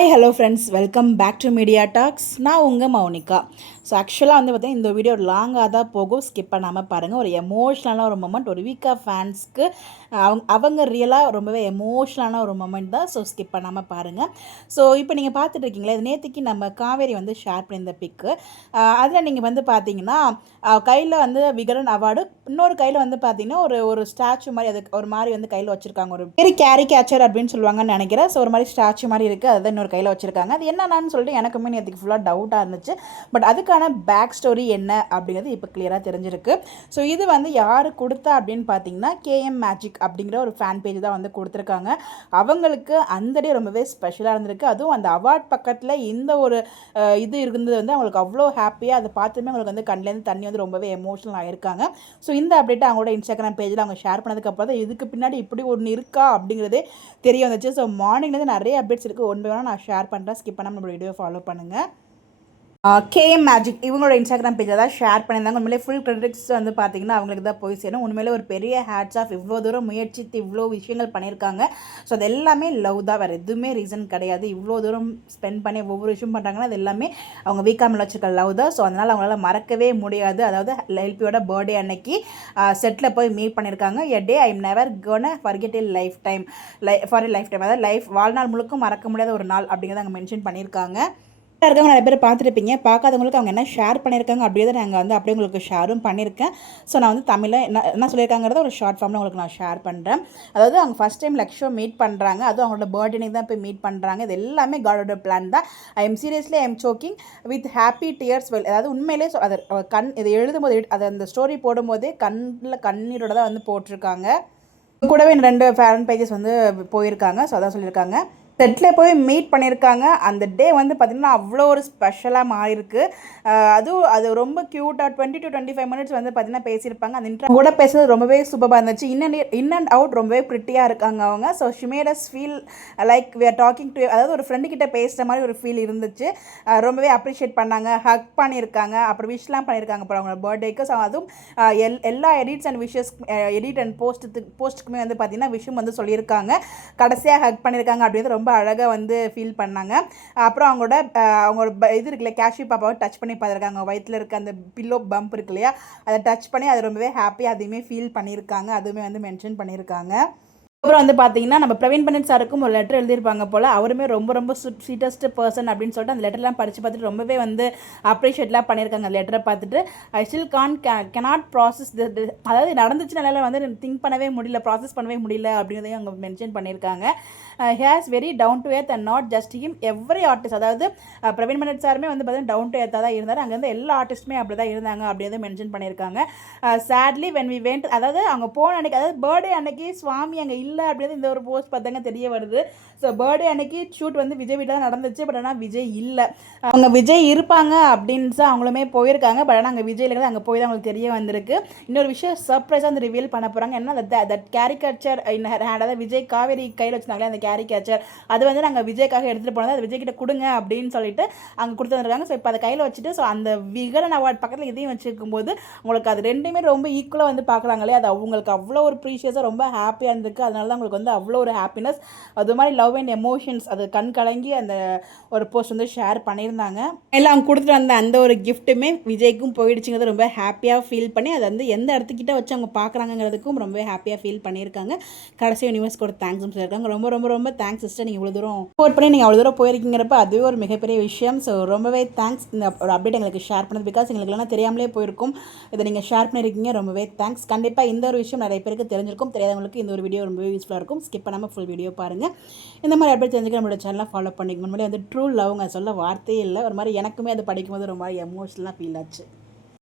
Hi hello friends, welcome back to media talks. நான் உங்கள் Mounika. So ஆக்சுவலாக பார்த்தீங்கன்னா இந்த வீடியோ லாங்காக தான் போகும், ஸ்கிப் பண்ணாமல் பாருங்கள். ஒரு எமோஷ்னலான ஒரு மொமெண்ட், ஒரு வீக்கா ஃபேன்ஸ்க்கு அவங்க ரியலாக ரொம்பவே எமோஷ்னலான ஒரு மொமெண்ட் தான். ஸோ ஸ்கிப் பண்ணாமல் பாருங்கள். ஸோ இப்போ நீங்கள் பார்த்துட்டு இருக்கீங்களா, இது நேற்றுக்கு நம்ம காவேரி ஷேர் பண்ணியிருந்த பிக்கு. அதில் நீங்கள் பார்த்தீங்கன்னா கையில் விகடன் அவார்டு, இன்னொரு கையில் பார்த்தீங்கன்னா ஒரு ஒரு ஸ்டாச்சு மாதிரி, அது ஒரு மாதிரி கையில் வச்சுருக்காங்க. ஒரு பெரிய கேரி கேச்சர் அப்படின்னு சொல்லுவாங்கன்னு நினைக்கிறேன். ஸோ ஒரு மாதிரி ஸ்டாச்சு மாதிரி இருக்குது, அதை இன்னொரு கையில் வச்சுருக்காங்க. அது என்னன்னு சொல்லிட்டு எனக்குமே நேற்றுக்கு ஃபுல்லாக டவுட்டாக இருந்துச்சு. பட் அதுக்கான பேக் ஸ்டோரி என்ன அப்படிங்கிறது இப்போ கிளியராக தெரிஞ்சிருக்கு. ஸோ இது யார் கொடுத்தா அப்படின்னு பார்த்தீங்கன்னா கேஎம் மேஜிக் அப்படிங்கிற ஒரு ஃபேன் பேஜ் தான் கொடுத்துருக்காங்க. அவங்களுக்கு அந்த டே ரொம்பவே ஸ்பெஷலாக இருந்திருக்கு. அதுவும் அந்த அவார்ட் பக்கத்தில் இந்த ஒரு இது இருந்தது அவங்களுக்கு அவ்வளோ ஹாப்பியாக, அதை பார்த்துமே அவங்களுக்கு கண்லேருந்து தண்ணி ரொம்பவே எமோஷனல் ஆகிருக்காங்க. ஸோ இந்த அப்டேட்டை அவங்களோட இன்ஸ்டாகிராம் பேஜில் அவங்க ஷேர் பண்ணதுக்கப்புறம் தான் இதுக்கு பின்னாடி இப்படி ஒன்று இருக்கா அப்படிங்கிறதே தெரிய வந்துச்சு. ஸோ மார்னிங்லேருந்து நிறைய அப்டேட்ஸ் இருக்குது, ஒன்று வேணால் நான் ஷேர் பண்ணுறேன். ஸ்கிப் பண்ணாமல் நம்மளோட வீடியோ ஃபாலோ பண்ணுங்கள். கேஎம் மேஜிக் இவங்களோட இன்ஸ்டாகிராம் பேஜில் தான் ஷேர் பண்ணியிருந்தாங்க. உண்மையிலே ஃபுல் கிரெடிட்ஸ் பார்த்தீங்கன்னா அவங்களுக்கு தான் போய் சேரும். உண்மையிலே ஒரு பெரிய ஹேட்ஸ் ஆஃப், இவ்வளோ தூரம் முயற்சித்து இவ்வளோ விஷயங்கள் பண்ணியிருக்காங்க. ஸோ அது எல்லாமே லவ் தான், வேறு எதுவுமே ரீசன் கிடையாது. இவ்வளோ தூரம் ஸ்பெண்ட் பண்ணி ஒவ்வொரு விஷயம் பண்ணுறாங்கன்னா அது எல்லாமே அவங்க வீக்காமல் வச்சுருக்க லவ் தான். ஸோ அதனால் அவங்களால மறக்கவே முடியாது. அதாவது எல்பியோட பர்த்டே அன்னைக்கு செட்டில் போய் மீட் பண்ணியிருக்காங்க. A day I am never gonna forget in life time, for a life time, அதாவது வாழ்நாள் முழுக்க மறக்க முடியாத ஒரு நாள் அப்படிங்கிறத அங்கே மென்ஷன் பண்ணியிருக்காங்க. இருக்கவங்க நிறைய பேர் பார்த்துருப்பீங்க. பார்க்காதவங்களுக்கு அவங்க என்ன ஷேர் பண்ணியிருக்காங்க அப்படியே தான் நாங்கள் அப்படியே உங்களுக்கு ஷேரும் பண்ணியிருக்கேன். ஸோ நான் தமிழில் என்ன சொல்லியிருக்காங்கிறத ஒரு ஷார்ட் ஃபார்மில் உங்களுக்கு நான் ஷேர் பண்ணுறேன். அதாவது அவங்க ஃபஸ்ட் டைம் லக்ஷோ மீட் பண்ணுறாங்க, அதுவும் அவங்களோட பர்த்டே தான் போய் மீட் பண்ணுறாங்க. இது எல்லாமே காடோட பிளான் தான். I am seriously I am choking with happy tears well. அதாவது உண்மையிலே அது இதை எழுதும்போது, அதை அந்த ஸ்டோரி போடும்போதே கண்ணீரோட தான் போட்டிருக்காங்க. கூடவே 2 ஃபேன் பேஜஸ் போயிருக்காங்க. ஸோ அதான் சொல்லியிருக்காங்க. செட்டில் போய் மீட் பண்ணியிருக்காங்க. அந்த டே பார்த்திங்கன்னா அவ்வளோ ஒரு ஸ்பெஷலாக மாறிருக்கு. அதுவும் அது ரொம்ப க்யூட்டாக 20 to 25 மினிட்ஸ் பார்த்திங்கன்னா பேசியிருப்பாங்க. அந்த இன்ட்ரா கூட பேசுறது ரொம்பவே சூப்பராக இருந்துச்சு. இன் அண்ட் அவுட் ரொம்பவே ப்ரிட்டியாக இருக்காங்க அவங்க. So she made us feel like we are talking to, அதாவது ஒரு ஃப்ரெண்டுக்கிட்ட பேசுகிற மாதிரி ஒரு ஃபீல் இருந்துச்சு. ரொம்பவே அப்ரிஷியேட் பண்ணாங்க, ஹக் பண்ணியிருக்காங்க, அப்புறம் விஷலாம் பண்ணியிருக்காங்க அப்புறம் அவங்களோட பர்த்டேக்கு. ஸோ அதுவும் எல்லா edits and wishes, edit and போஸ்ட்டுக்குமே பார்த்திங்கன்னா விஷயம் சொல்லியிருக்காங்க. கடைசியாக ஹக் பண்ணியிருக்காங்க அப்படிங்கிறது ரொம்ப அழகாக ஃபீல் பண்ணாங்க. அப்புறம் அவங்களோட இது இருக்குல்ல, கேஷ்யூ பாப்பாவை டச் பண்ணி பார்த்துருக்காங்க. வயிற்றில் இருக்க அந்த பில்லோ பம்ப் இருக்கு இல்லையா, அதை டச் பண்ணி அது ரொம்பவே ஹாப்பியாக அதையுமே ஃபீல் பண்ணியிருக்காங்க. அதுவுமே மென்ஷன் பண்ணியிருக்காங்க. அப்புறம் பார்த்தீங்கன்னா நம்ம பிரவீன் பண்டிட் சாருக்கும் ஒரு லெட்டர் எழுதியிருப்பாங்க போல். அவருமே ரொம்ப ரொம்ப ஸ்வீட்டஸ்ட் பர்சன் அப்படின்னு சொல்லிட்டு அந்த லெட்டர்லாம் படித்து பார்த்துட்டு ரொம்பவே அப்ரிஷியேட்லாம் பண்ணியிருக்காங்க. அந்த லெட்டரை பார்த்துட்டு ஐ ஸ்டில் cannot ப்ராசஸ், அதாவது நடந்துச்சுனால திங்க் பண்ணவே முடியல, ப்ராசஸ் பண்ணவே முடியல அப்படிங்கிறதையும் அவங்க மென்ஷன் பண்ணியிருக்காங்க. he has very down to earth and not just him, every artist, அதாவது பிரவீன் பண்டிட் சாருமே பார்த்தீங்கன்னா டவுன் டு எர்த்தாக தான் இருந்தார். அங்கேருந்து எல்லா ஆர்டிஸ்ட்டுமே அப்படி தான் இருந்தாங்க அப்படியே மென்ஷன் பண்ணியிருக்காங்க. சேட்லி வென் வி வெண்ட், அதாவது அவங்க போன அன்னைக்கு, அதாவது பர்த்டே அன்னைக்கு சுவாமி அங்கே இல்லை அப்படின்னு இந்த ஒரு போஸ்ட் பார்த்தாங்க தெரிய வருது. ஸோ பர்த்டே அன்னைக்கு ஷூட் விஜய் வீட்டில் தான் நடந்துச்சு. பட் ஆனால் விஜய் இல்லை, அவங்க விஜய் இருப்பாங்க அப்படின்னு அவங்களுமே போயிருக்காங்க. பட் ஆனால் அங்கே விஜய் இல்லை, அங்கே போய் தான் அவங்களுக்கு தெரிய வந்திருக்கு. இன்னொரு விஷயம் சர்ப்ரைஸாக ரிவீல் பண்ண போகிறாங்க. என்ன that caricature in her hand, அதாவது விஜய் காவேரி கையில் வச்சுருந்தாங்களே அந்த கேரிகேச்சர், அது நாங்கள் விஜய்க்காக எடுத்துகிட்டு போனது, அது விஜய் கிட்ட கொடுங்க அப்படின்னு சொல்லிட்டு அங்கே கொடுத்து வந்துருக்காங்க. ஸோ இப்போ அதை கையில் வச்சுட்டு, ஸோ அந்த விகடன் அவார்ட் பக்கத்தில் இதையும் வச்சுருக்கும் போது உங்களுக்கு அது ரெண்டுமே ரொம்ப ஈக்குவலாக பார்க்குறாங்களே, அது அவங்களுக்கு அவ்வளோ ஒரு ப்ரீஷியஸாக ரொம்ப ஹாப்பியாக இருந்திருக்கு. அதனால தான் உங்களுக்கு அவ்வளோ ஒரு ஹாப்பினஸ், அது மாதிரி லவ் அண்ட் எமோஷன்ஸ் அது கண் கலங்கி அந்த ஒரு போஸ்ட் ஷேர் பண்ணியிருந்தாங்க. எல்லாம் அவங்க கொடுத்துட்டு வந்த அந்த ஒரு கிஃப்ட்டுமே விஜய்க்கும் போயிடுச்சுங்கிறது ரொம்ப ஹாப்பியாக ஃபீல் பண்ணி, அது எந்த இடத்துக்கிட்ட வச்சு அவங்க பார்க்குறாங்கிறதுக்கும் ரொம்ப ஹாப்பியாக ஃபீல் பண்ணியிருக்காங்க. கடைசி யூனிவர்ஸ்க்கு ஒரு தேங்க்ஸும் சொல்லியிருக்காங்க. ரொம்ப ரொம்ப ரொம்ப தேங்க்ஸ் சிஸ்டர், நீங்கள் இவ்வளோ தூரம் சப்போர்ட் பண்ணி நீங்கள் அவ்வளோ தூரம் போயிருக்கீங்கிறப்ப அதுவே ஒரு மிகப்பெரிய விஷயம். ஸோ ரொம்பவே தேங்க்ஸ் இந்த ஒரு அப்டேட் எங்களுக்கு ஷேர் பண்ணது. பிகாஸ் எங்களுக்குலாம் தெரியாமலே போயிருக்கும், இதை நீங்கள் ஷேர் பண்ணியிருக்கீங்க, ரொம்பவே தேங்க்ஸ். கண்டிப்பாக இந்த ஒரு விஷயம் நிறைய பேருக்கு தெரிஞ்சிருக்கும், தெரியாதவங்களுக்கு இந்த ஒரு வீடியோ ரொம்பவே யூஸ்ஃபுல்லாக இருக்கும். ஸ்கிப் பண்ணாமல் ஃபுல் வீடியோ பாருங்கள். இந்த மாதிரி அப்டேட் தெரிஞ்சுக்க நம்மளோட சேனலை ஃபாலோ பண்ணிக்கணும். முன்னாடி ட்ரூ லவ்ங்க சொல்ல வார்த்தையே இல்லை. ஒரு மாதிரி எனக்குமே அது படிக்கும்போது ரொம்ப எமோஷனலாக ஃபீல் ஆச்சு.